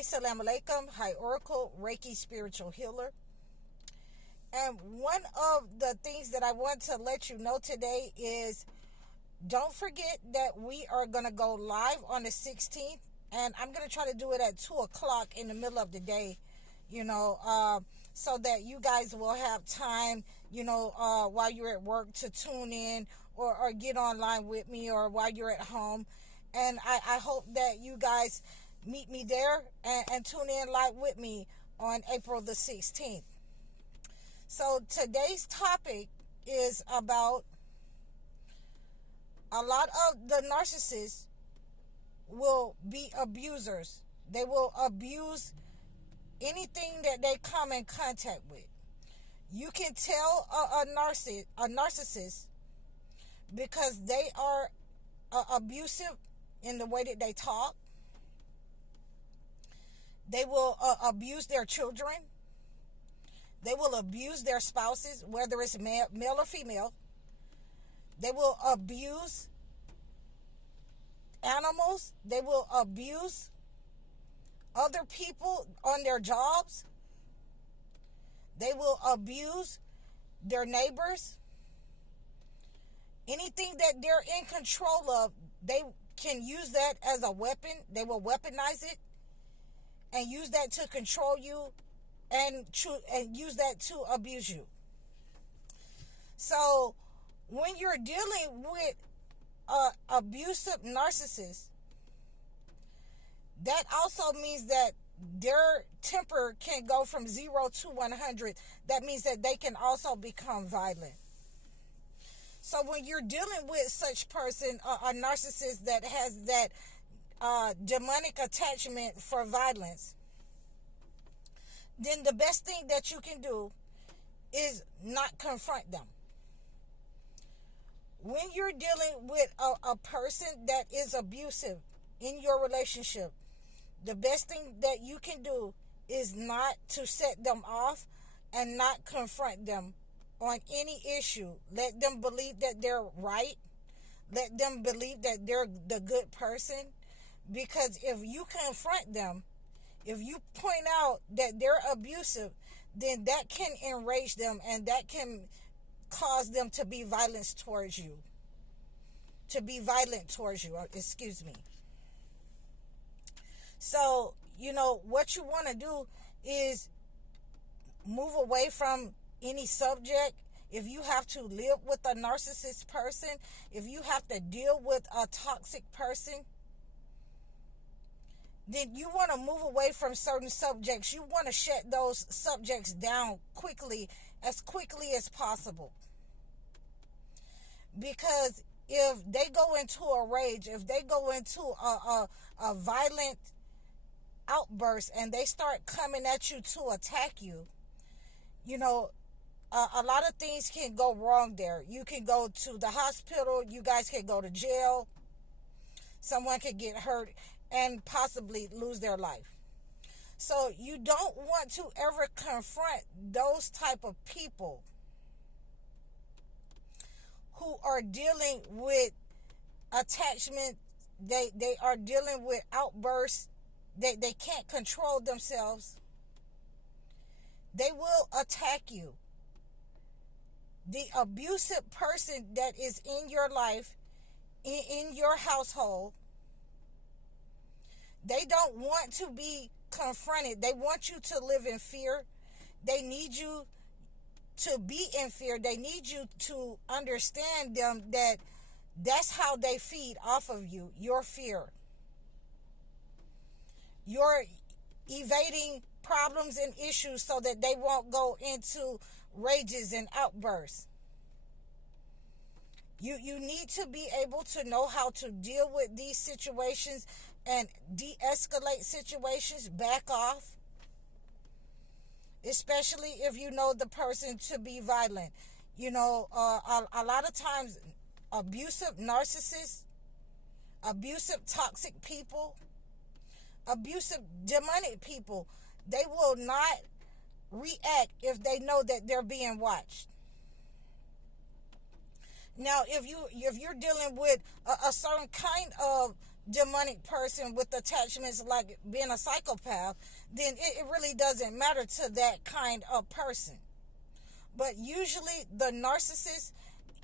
Hi, Salam Alaikum. Hi, Oracle, Reiki Spiritual Healer. And one of the things that I want to let you know today is don't forget that we are going to go live on the 16th. And I'm going to try to do it at 2 o'clock in the middle of the day, so that you guys will have time, while you're at work to tune in or get online with me or while you're at home. And I hope that you guys meet me there and tune in live with me on April the 16th. So today's topic is about a lot of the narcissists will be abusers. They will abuse anything that they come in contact with. You can tell a narcissist because they are abusive in the way that they talk. They will abuse their children. They will abuse their spouses, whether it's male or female. They will abuse animals. They will abuse other people on their jobs. They will abuse their neighbors. Anything that they're in control of, they can use that as a weapon. They will weaponize it and use that to control you and use that to abuse you. So when you're dealing with an abusive narcissist, that also means that their temper can go from 0 to 100. That means that they can also become violent. So when you're dealing with such person, a narcissist that has that demonic attachment for violence, then the best thing that you can do is not confront them. When you're dealing with a person that is abusive in your relationship, the best thing that you can do is not to set them off and not confront them on any issue. Let them believe that they're right. Let them believe that they're the good person. Because if you confront them, if you point out that they're abusive, then that can enrage them and that can cause them to be violent towards you. Excuse me. So, what you want to do is move away from any subject. If you have to live with a narcissist person, if you have to deal with a toxic person, then you want to move away from certain subjects. You want to shut those subjects down as quickly as possible. Because if they go into a rage, if they go into a violent outburst and they start coming at you to attack you, a lot of things can go wrong there. You can go to the hospital. You guys can go to jail. Someone could get hurt and possibly lose their life. So you don't want to ever confront those type of people who are dealing with attachment. They are dealing with outbursts. They can't control themselves. They will attack you. The abusive person that is in your life, in your household, they don't want to be confronted. They want you to live in fear. They need you to be in fear. They need you to understand them that that's how they feed off of you, your fear. You're evading problems and issues so that they won't go into rages and outbursts. You need to be able to know how to deal with these situations and de-escalate situations, back off. Especially if you know the person to be violent. A lot of times abusive narcissists, abusive toxic people, abusive demonic people, they will not react if they know that they're being watched. Now, if you're dealing with a certain kind of demonic person with attachments like being a psychopath, then it really doesn't matter to that kind of person. But usually the narcissist,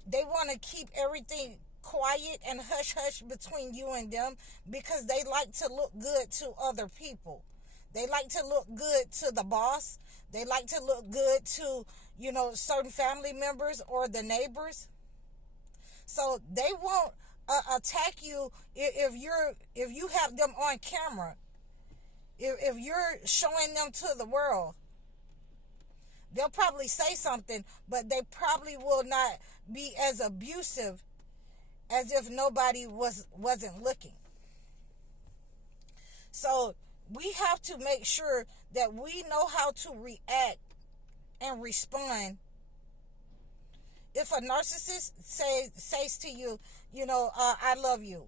they want to keep everything quiet and hush hush between you and them, because they like to look good to other people. They like to look good to the boss. They like to look good to, certain family members or the neighbors. So they won't attack you if you have them on camera. If you're showing them to the world, they'll probably say something, but they probably will not be as abusive as if nobody wasn't looking. So we have to make sure that we know how to react and respond. If a narcissist says to you, I love you,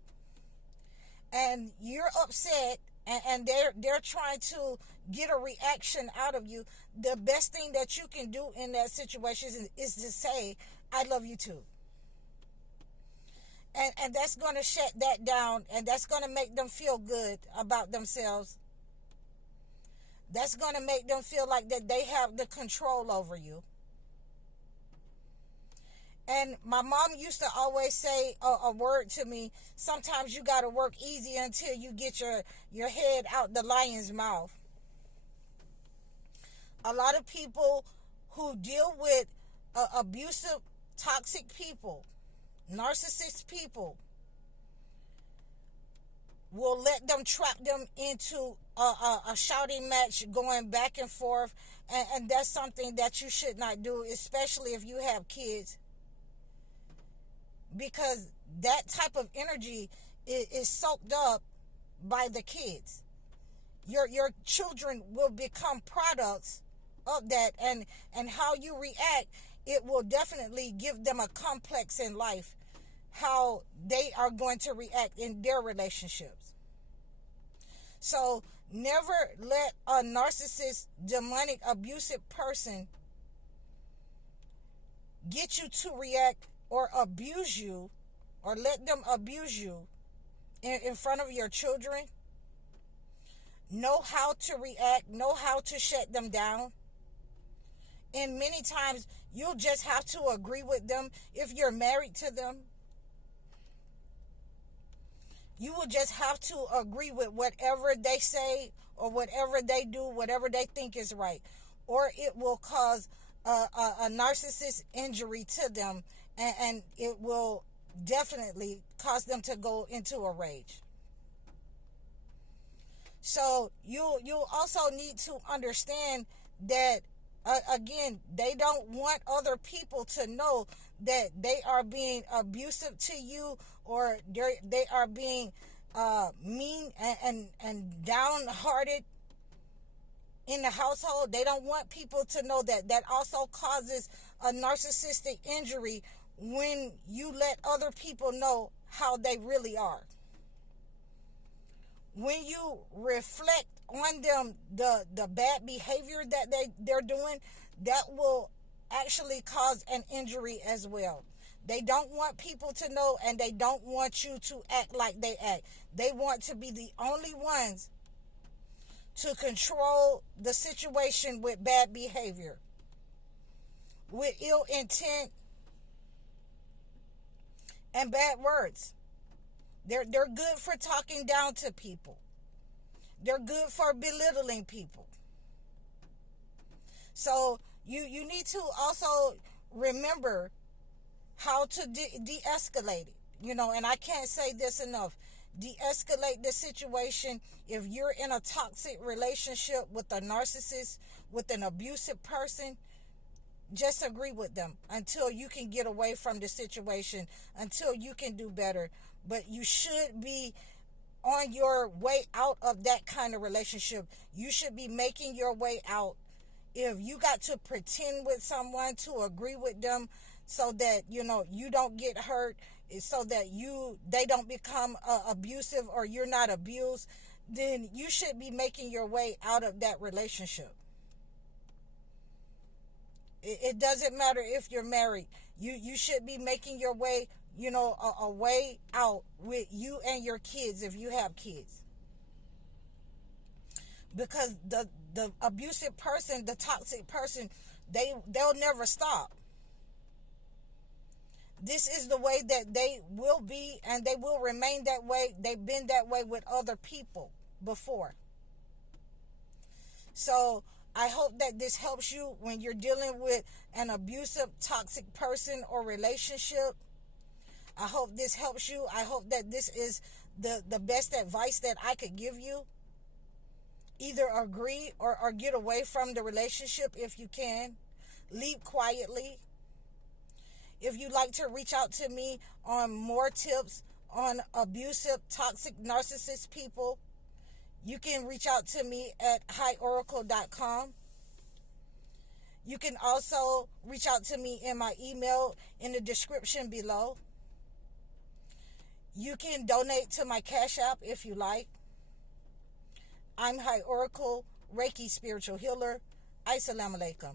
and you're upset, and they're trying to get a reaction out of you, the best thing that you can do in that situation is to say, I love you too. And that's going to shut that down, and that's going to make them feel good about themselves. That's going to make them feel like that they have the control over you. And my mom used to always say a word to me: sometimes you got to work easy until you get your head out the lion's mouth. A lot of people who deal with abusive, toxic people, narcissist people, will let them trap them into a shouting match, going back and forth, and that's something that you should not do, especially if you have kids, because that type of energy is soaked up by the kids. Your children will become products of that, and how you react, it will definitely give them a complex in life, how they are going to react in their relationships. So never let a narcissist, demonic, abusive person get you to react or abuse you, or let them abuse you in front of your children. Know how to react, know how to shut them down. And many times you'll just have to agree with them. If you're married to them, you will just have to agree with whatever they say or whatever they do, whatever they think is right, or it will cause a narcissist injury to them, and it will definitely cause them to go into a rage. So you also need to understand that, again, they don't want other people to know that they are being abusive to you, or they are being mean and downhearted in the household. They don't want people to know that. That also causes a narcissistic injury when you let other people know how they really are. When you reflect on them the bad behavior that they're doing, that will actually cause an injury as well. They don't want people to know, and they don't want you to act like they act. They want to be the only ones to control the situation with bad behavior, with ill intent and bad words. They're good for talking down to people. They're good for belittling people. So you need to also remember how to de-escalate it. And I can't say this enough. De-escalate the situation. If you're in a toxic relationship with a narcissist, with an abusive person, just agree with them until you can get away from the situation, until you can do better. But you should be on your way out of that kind of relationship. You should be making your way out. If you got to pretend with someone to agree with them so that, you don't get hurt, so that they don't become abusive, or you're not abused, then you should be making your way out of that relationship. It doesn't matter if you're married. You should be making your way, a way out with you and your kids if you have kids. Because the abusive person, the toxic person, they'll never stop. This is the way that they will be, and they will remain that way. They've been that way with other people before. So I hope that this helps you when you're dealing with an abusive, toxic person or relationship. I hope this helps you. I hope that this is the best advice that I could give you. Either agree or get away from the relationship if you can. Leave quietly. If you'd like to reach out to me on more tips on abusive, toxic, narcissist people, you can reach out to me at highoracle.com. You can also reach out to me in my email in the description below. You can donate to my Cash App if you like. I'm High Oracle, Reiki Spiritual Healer. Assalamu alaikum.